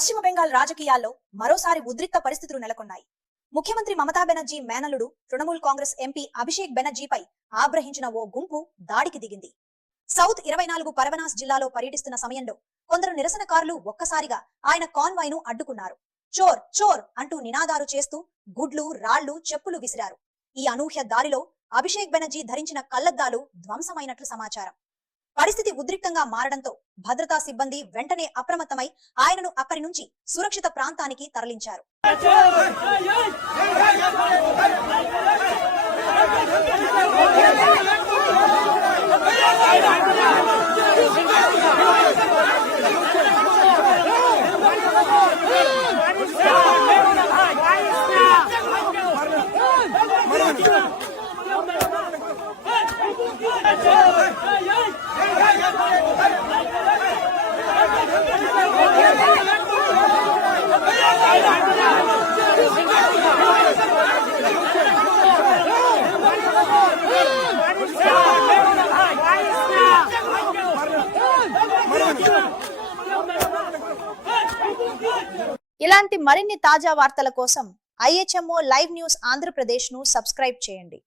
పశ్చిమ బెంగాల్ రాజకీయాల్లో మరోసారి ఉద్రిక్త పరిస్థితులు నెలకొన్నాయి. ముఖ్యమంత్రి మమతా బెనర్జీ మేనలుడు తృణమూల్ కాంగ్రెస్ ఎంపీ అభిషేక్ బెనర్జీపై ఆగ్రహించిన ఓ గుంపు దాడికి దిగింది. సౌత్ 24 పరవనాస్ జిల్లాలో పర్యటిస్తున్న సమయంలో కొందరు నిరసనకారులు ఒక్కసారిగా ఆయన కాన్వాయ్ను అడ్డుకున్నారు. చోర్ చోర్ అంటూ నినాదాలు చేస్తూ గుడ్లు, రాళ్లు, చెప్పులు విసిరారు. ఈ అనూహ్య దాడిలో అభిషేక్ బెనర్జీ ధరించిన కళ్లద్దాలు ధ్వంసమైనట్లు సమాచారం. పరిస్థితి ఉద్రిక్తంగా మారడంతో భద్రతా సిబ్బంది వెంటనే అప్రమత్తమై ఆయనను అక్కడి నుంచి సురక్షిత ప్రాంతానికి తరలించారు. ఇలాంటి మరిన్ని తాజా వార్తల కోసం IHMO లైవ్ న్యూస్ ఆంధ్రప్రదేశ్ ను సబ్స్క్రైబ్ చేయండి.